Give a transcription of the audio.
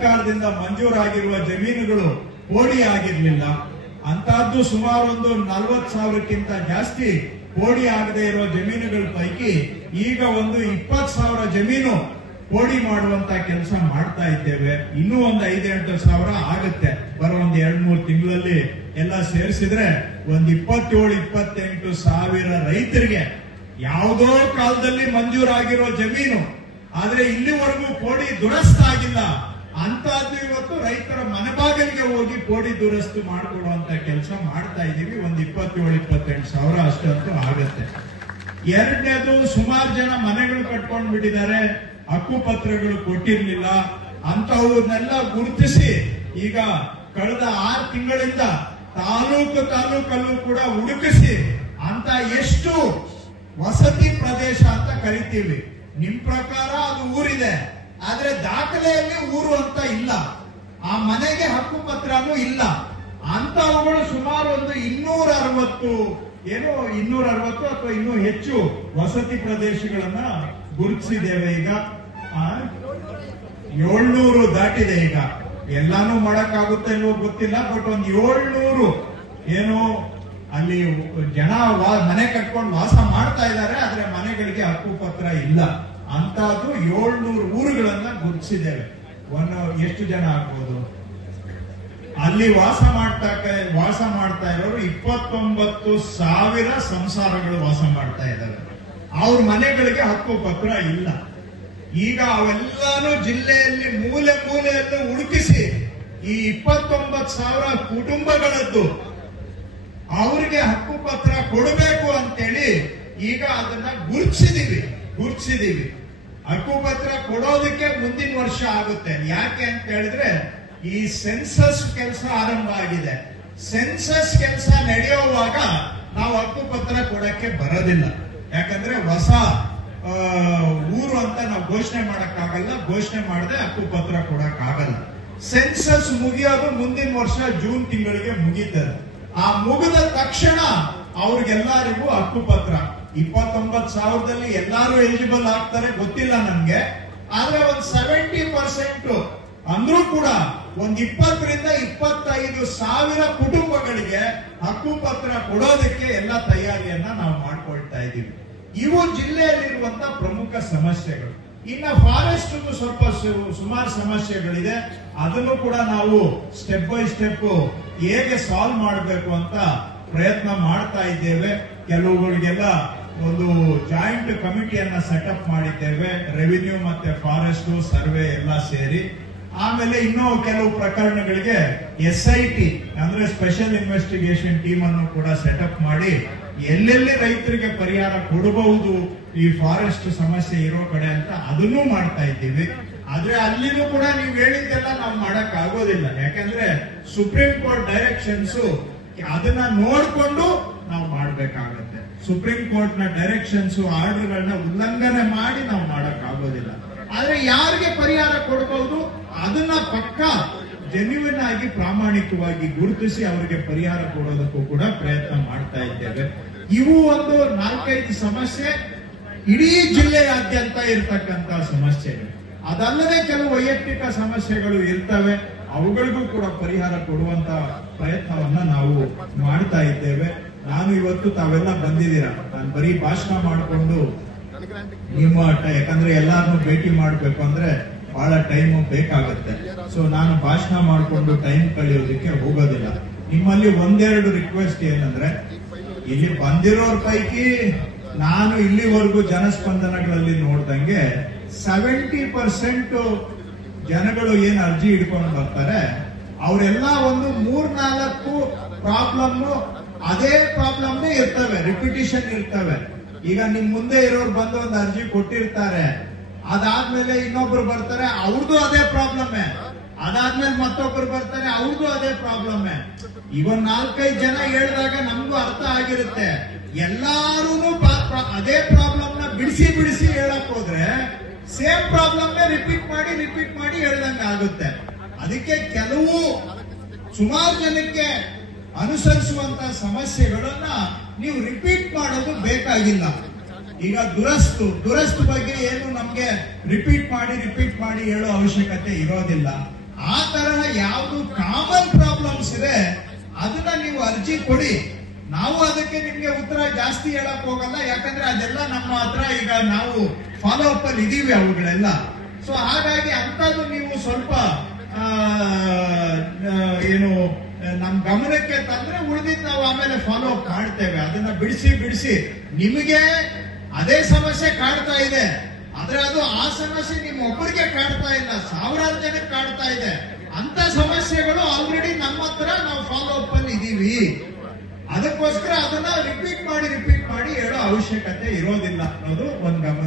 ಸರ್ಕಾರದಿಂದ ಮಂಜೂರಾಗಿರುವ ಜಮೀನುಗಳು ಪೋಡಿ ಆಗಿರ್ಲಿಲ್ಲ. ಅಂತಹದ್ದು ಸುಮಾರು ಒಂದು 40,000ಕ್ಕಿಂತ ಜಾಸ್ತಿ ಪೋಡಿ ಆಗದೆ ಇರೋ ಜಮೀನುಗಳ ಪೈಕಿ ಈಗ ಒಂದು 20,000 ಜಮೀನು ಪೋಡಿ ಮಾಡುವಂತ ಕೆಲಸ ಮಾಡ್ತಾ ಇದ್ದೇವೆ. ಇನ್ನೂ ಒಂದು 5-8 ಸಾವಿರ ಆಗುತ್ತೆ. ಬರೋ ಒಂದು 2-3 ತಿಂಗಳಲ್ಲಿ ಎಲ್ಲ ಸೇರಿಸಿದ್ರೆ ಒಂದು 27-28 ಸಾವಿರ ರೈತರಿಗೆ ಯಾವುದೋ ಕಾಲದಲ್ಲಿ ಮಂಜೂರಾಗಿರೋ ಜಮೀನು, ಆದ್ರೆ ಇಲ್ಲಿವರೆಗೂ ಪೋಡಿ ದುರಸ್ತು ಆಗಿಲ್ಲ. ಅಂತಹದ್ದು ಇವತ್ತು ರೈತರ ಮನೆಬಾಗಿಲಿಗೆ ಹೋಗಿ ಪೋಡಿ ದುರಸ್ತು ಮಾಡಿಕೊಡುವಂತ ಕೆಲಸ ಮಾಡ್ತಾ ಇದೀವಿ. ಒಂದು 27-28 ಸಾವಿರ ಅಷ್ಟಂತೂ ಆಗತ್ತೆ. ಎರಡನೇದು, ಸುಮಾರು ಜನ ಮನೆಗಳು ಕಟ್ಕೊಂಡು ಬಿಟ್ಟಿದ್ದಾರೆ, ಹಕ್ಕುಪತ್ರಗಳು ಕೊಟ್ಟಿರ್ಲಿಲ್ಲ. ಅಂತಹವ್ರನ್ನೆಲ್ಲ ಗುರುತಿಸಿ ಈಗ ಕಳೆದ 6 ತಿಂಗಳಿಂದ ತಾಲೂಕಲ್ಲೂ ಕೂಡ ಹುಡುಕಿಸಿ ಅಂತ ಎಷ್ಟು ವಸತಿ ಪ್ರದೇಶ ಅಂತ ಕರಿತೀವಿ, ನಿಮ್ ಪ್ರಕಾರ ಅದು ಊರಿದೆ, ಆದ್ರೆ ದಾಖಲೆಯಲ್ಲಿ ಊರು ಅಂತ ಇಲ್ಲ, ಆ ಮನೆಗೆ ಹಕ್ಕುಪತ್ರನೂ ಇಲ್ಲ. ಅಂತವುಗಳು ಸುಮಾರು ಒಂದು 260 ಅಥವಾ ಇನ್ನೂ ಹೆಚ್ಚು ವಸತಿ ಪ್ರದೇಶಗಳನ್ನ ಗುರುತಿಸಿದ್ದೇವೆ. ಈಗ 700 ದಾಟಿದೆ. ಈಗ ಎಲ್ಲಾನು ಮಾಡಕ್ಕಾಗುತ್ತೆ ಇಲ್ವೋ ಗೊತ್ತಿಲ್ಲ, ಬಟ್ ಒಂದು 700 ಏನು ಅಲ್ಲಿ ಜನ ಮನೆ ಕಟ್ಕೊಂಡು ವಾಸ ಮಾಡ್ತಾ ಇದ್ದಾರೆ, ಆದ್ರೆ ಮನೆಗಳಿಗೆ ಹಕ್ಕುಪತ್ರ ಇಲ್ಲ. ಅಂತದ್ದು 700 ಊರುಗಳನ್ನ ಗುರುತಿಸಿದ್ದೇವೆ. ಎಷ್ಟು ಜನ ಆಗ್ಬೋದು ಅಲ್ಲಿ ವಾಸ ಮಾಡ್ತಾ ಇರೋರು? 29,000 ಸಂಸಾರಗಳು ವಾಸ ಮಾಡ್ತಾ ಇದ್ದಾರೆ. ಅವ್ರ ಮನೆಗಳಿಗೆ ಹಕ್ಕುಪತ್ರ ಇಲ್ಲ. ಈಗ ಅವೆಲ್ಲಾನು ಜಿಲ್ಲೆಯಲ್ಲಿ ಮೂಲೆ ಮೂಲೆಯಲ್ಲೂ ಹುಡುಕಿಸಿ ಈ 29,000 ಕುಟುಂಬಗಳದ್ದು ಅವರಿಗೆ ಹಕ್ಕುಪತ್ರ ಕೊಡಬೇಕು ಅಂತೇಳಿ ಈಗ ಅದನ್ನ ಗುರುತಿಸಿದೀವಿ. ಹಕ್ಕುಪತ್ರ ಕೊಡೋದಕ್ಕೆ ಮುಂದಿನ ವರ್ಷ ಆಗುತ್ತೆ. ಯಾಕೆ ಅಂತ ಹೇಳಿದ್ರೆ ಈ ಸೆನ್ಸಸ್ ಕೆಲಸ ಆರಂಭ ಆಗಿದೆ. ಸೆನ್ಸಸ್ ಕೆಲಸ ನಡೆಯುವಾಗ ನಾವು ಹಕ್ಕುಪತ್ರ ಕೊಡಕ್ಕೆ ಬರೋದಿಲ್ಲ. ಯಾಕಂದ್ರೆ ಹೊಸ ಊರು ಅಂತ ನಾವು ಘೋಷಣೆ ಮಾಡಕ್ಕಾಗಲ್ಲ, ಘೋಷಣೆ ಮಾಡದೆ ಹಕ್ಕುಪತ್ರ ಕೊಡಕ್ಕಾಗಲ್ಲ. ಸೆನ್ಸಸ್ ಮುಗಿಯೋದು ಮುಂದಿನ ವರ್ಷ ಜೂನ್ ತಿಂಗಳಿಗೆ ಮುಗೀತದೆ. ಆ ಮುಗಿದ ತಕ್ಷಣ ಅವ್ರಿಗೆಲ್ಲರಿಗೂ ಹಕ್ಕುಪತ್ರ 29,000ದಲ್ಲಿ ಎಲ್ಲಾರು ಎಲಿಜಿಬಲ್ ಆಗ್ತಾರೆ ಗೊತ್ತಿಲ್ಲ ನನ್ಗೆ, ಆದ್ರೆ ಒಂದು 70% ಅಂದ್ರೂ ಕೂಡ ಒಂದು 20,000-25,000 ಸಾವಿರ ಕುಟುಂಬಗಳಿಗೆ ಹಕ್ಕುಪತ್ರ ಕೊಡೋದಕ್ಕೆ ಎಲ್ಲ ತಯಾರಿಯನ್ನ ನಾವು ಮಾಡ್ಕೊಳ್ತಾ ಇದ್ದೀವಿ. ಇವು ಜಿಲ್ಲೆಯಲ್ಲಿರುವಂತಹ ಪ್ರಮುಖ ಸಮಸ್ಯೆಗಳು. ಇನ್ನ ಫಾರೆಸ್ಟ್ ಸ್ವಲ್ಪ ಸುಮಾರು ಸಮಸ್ಯೆಗಳಿದೆ. ಅದನ್ನು ಕೂಡ ನಾವು ಸ್ಟೆಪ್ ಬೈ ಸ್ಟೆಪ್ ಹೇಗೆ ಸಾಲ್ವ್ ಮಾಡಬೇಕು ಅಂತ ಪ್ರಯತ್ನ ಮಾಡ್ತಾ ಇದ್ದೇವೆ. ಕೆಲವುಗಳಿಗೆಲ್ಲ ಒಂದು ಜಾಯಿಂಟ್ ಕಮಿಟಿಯನ್ನ ಸೆಟಪ್ ಮಾಡಿದ್ದೇವೆ, ರೆವಿನ್ಯೂ ಮತ್ತೆ ಫಾರೆಸ್ಟ್ ಸರ್ವೆ ಎಲ್ಲ ಸೇರಿ. ಆಮೇಲೆ ಇನ್ನೂ ಕೆಲವು ಪ್ರಕರಣಗಳಿಗೆ SIT ಅಂದ್ರೆ ಸ್ಪೆಷಲ್ ಇನ್ವೆಸ್ಟಿಗೇಷನ್ ಟೀಮ್ ಅನ್ನು ಕೂಡ ಸೆಟಪ್ ಮಾಡಿ ಎಲ್ಲೆಲ್ಲಿ ರೈತರಿಗೆ ಪರಿಹಾರ ಕೊಡಬಹುದು ಈ ಫಾರೆಸ್ಟ್ ಸಮಸ್ಯೆ ಇರೋ ಕಡೆ ಅಂತ ಅದನ್ನೂ ಮಾಡ್ತಾ ಇದ್ದೀವಿ. ಆದ್ರೆ ಅಲ್ಲಿನೂ ಕೂಡ ನೀವು ಹೇಳಿದ್ದೆಲ್ಲ ನಾವು ಮಾಡಕ್ ಆಗೋದಿಲ್ಲ. ಯಾಕಂದ್ರೆ ಸುಪ್ರೀಂ ಕೋರ್ಟ್ ಡೈರೆಕ್ಷನ್ಸ್ ಅದನ್ನ ನೋಡ್ಕೊಂಡು ನಾವು ಮಾಡ್ಬೇಕಾಗತ್ತೆ. ಸುಪ್ರೀಂ ಕೋರ್ಟ್ ನ ಡೈರೆಕ್ಷನ್ಸ್ ಆರ್ಡರ್ಗಳನ್ನ ಉಲ್ಲಂಘನೆ ಮಾಡಿ ನಾವು ಮಾಡಕ್ ಆಗೋದಿಲ್ಲ. ಆದ್ರೆ ಯಾರಿಗೆ ಪರಿಹಾರ ಕೊಡಬಹುದು ಅದನ್ನ ಪಕ್ಕ ಜೆನ್ಯುವಿನ್ ಆಗಿ ಪ್ರಾಮಾಣಿಕವಾಗಿ ಗುರುತಿಸಿ ಅವರಿಗೆ ಪರಿಹಾರ ಕೊಡೋದಕ್ಕೂ ಕೂಡ ಪ್ರಯತ್ನ ಮಾಡ್ತಾ ಇದ್ದೇವೆ. ಇವು ಒಂದು 4-5 ಸಮಸ್ಯೆ ಇಡೀ ಜಿಲ್ಲೆಯಾದ್ಯಂತ ಇರತಕ್ಕಂತ ಸಮಸ್ಯೆಗಳು. ಅದಲ್ಲದೆ ಕೆಲವು ವೈಯಕ್ತಿಕ ಸಮಸ್ಯೆಗಳು ಇರ್ತವೆ, ಅವುಗಳಿಗೂ ಕೂಡ ಪರಿಹಾರ ಕೊಡುವಂತ ಪ್ರಯತ್ನವನ್ನ ನಾವು ಮಾಡ್ತಾ ಇದ್ದೇವೆ. ನಾನು ಇವತ್ತು ತಾವೆಲ್ಲ ಬಂದಿದ್ದೀರಾ, ನಾನು ಬರೀ ಭಾಷಣ ಮಾಡಿಕೊಂಡು ಯಾಕಂದ್ರೆ ಎಲ್ಲಾರನ್ನು ಭೇಟಿ ಮಾಡ್ಬೇಕು ಅಂದ್ರೆ ಬಹಳ ಟೈಮ್ ಬೇಕಾಗುತ್ತೆ. ಸೊ ನಾನು ಭಾಷಣ ಮಾಡಿಕೊಂಡು ಟೈಮ್ ಕಳೆಯೋದಕ್ಕೆ ಹೋಗೋದಿಲ್ಲ. ನಿಮ್ಮಲ್ಲಿ 1-2 ರಿಕ್ವೆಸ್ಟ್ ಏನಂದ್ರೆ, ಇಲ್ಲಿ ಬಂದಿರೋರ್ ಪೈಕಿ ನಾನು ಇಲ್ಲಿವರೆಗೂ ಜನಸ್ಪಂದನಗಳಲ್ಲಿ ನೋಡ್ದಂಗೆ 70% ಜನಗಳು ಏನ್ ಅರ್ಜಿ ಹಿಡ್ಕೊಂಡು ಬರ್ತಾರೆ ಅವರೆಲ್ಲ ಒಂದು 3-4 ಪ್ರಾಬ್ಲಮ್ ಅದೇ ಪ್ರಾಬ್ಲಮ್ ಇರ್ತವೆ, ರಿಪಿಟೇಷನ್ ಇರ್ತವೆ. ಈಗ ನಿಮ್ ಮುಂದೆ ಇರೋರು ಬಂದು ಒಂದು ಅರ್ಜಿ ಕೊಟ್ಟಿರ್ತಾರೆ, ಅದಾದ್ಮೇಲೆ ಇನ್ನೊಬ್ರು ಬರ್ತಾರೆ, ಅವ್ರದ್ದು ಅದೇ ಪ್ರಾಬ್ಲಮ್, ಅದಾದ್ಮೇಲೆ ಮತ್ತೊಬ್ರು ಬರ್ತಾರೆ, ಅವ್ರದ್ದು ಅದೇ ಪ್ರಾಬ್ಲಮ್. ಇವನ್ 4-5 ಜನ ಹೇಳಿದಾಗ ನಮ್ಗೂ ಅರ್ಥ ಆಗಿರುತ್ತೆ. ಎಲ್ಲಾರು ಅದೇ ಪ್ರಾಬ್ಲಮ್ ನ ಬಿಡಿಸಿ ಹೇಳಕ್ ಹೋದ್ರೆ ಸೇಮ್ ಪ್ರಾಬ್ಲಮ್ ರಿಪೀಟ್ ಮಾಡಿ ಹೇಳ್ದಂಗೆ ಆಗುತ್ತೆ. ಅದಕ್ಕೆ ಕೆಲವು ಸುಮಾರು ಜನಕ್ಕೆ ಅನುಸರಿಸುವಂತ ಸಮಸ್ಯೆಗಳನ್ನ ನೀವು ರಿಪೀಟ್ ಮಾಡೋದು ಬೇಕಾಗಿಲ್ಲ. ಈಗ ದುರಸ್ತು ಬಗ್ಗೆ ಏನು ನಮ್ಗೆ ರಿಪೀಟ್ ಮಾಡಿ ಹೇಳೋ ಅವಶ್ಯಕತೆ ಇರೋದಿಲ್ಲ. ಆ ತರಹ ಯಾವುದು ಕಾಮನ್ ಪ್ರಾಬ್ಲಮ್ಸ್ ಇದೆ ಅದನ್ನ ನೀವು ಅರ್ಜಿ ಕೊಡಿ. ನಾವು ಅದಕ್ಕೆ ನಿಮ್ಗೆ ಉತ್ತರ ಜಾಸ್ತಿ ಹೇಳಕ್ ಹೋಗಲ್ಲ, ಯಾಕಂದ್ರೆ ಅದೆಲ್ಲ ನಮ್ಮ ಹತ್ರ ಈಗ ನಾವು ಫಾಲೋ ಅಪ್ ಅಲ್ಲಿ ಇದೀವಿ ಅವುಗಳೆಲ್ಲ. ಸೊ ಹಾಗಾಗಿ ಅಂತದ್ದು ನೀವು ಸ್ವಲ್ಪ ಏನು ನಮ್ ಗಮನಕ್ಕೆ ತಂದ್ರೆ ಉಳಿದಿದ್ದು ನಾವು ಆಮೇಲೆ ಫಾಲೋ ಅಪ್ ಮಾಡ್ತೇವೆ. ಅದನ್ನ ಬಿಡಿಸಿ ನಿಮಗೆ ಅದೇ ಸಮಸ್ಯೆ ಕಾಡ್ತಾ ಇದೆ, ಆದ್ರೆ ಅದು ಆ ಸಮಸ್ಯೆ ನಿಮ್ಮ ಒಬ್ಬರಿಗೆ ಕಾಡ್ತಾ ಇಲ್ಲ, ಸಾವಿರಾರು ಜನಕ್ಕೆ ಕಾಡ್ತಾ ಇದೆ. ಅಂತ ಸಮಸ್ಯೆಗಳು ಆಲ್ರೆಡಿ ನಮ್ಮ ಹತ್ರ ನಾವು ಫಾಲೋ ಅಪ್ ಅಲ್ಲಿ ಇದೀವಿ. ಅದಕ್ಕೋಸ್ಕರ ಅದನ್ನ ರಿಪೀಟ್ ಮಾಡಿ ಹೇಳೋ ಅವಶ್ಯಕತೆ ಇರೋದಿಲ್ಲ ಅನ್ನೋದು ಒಂದು ಗಮನ.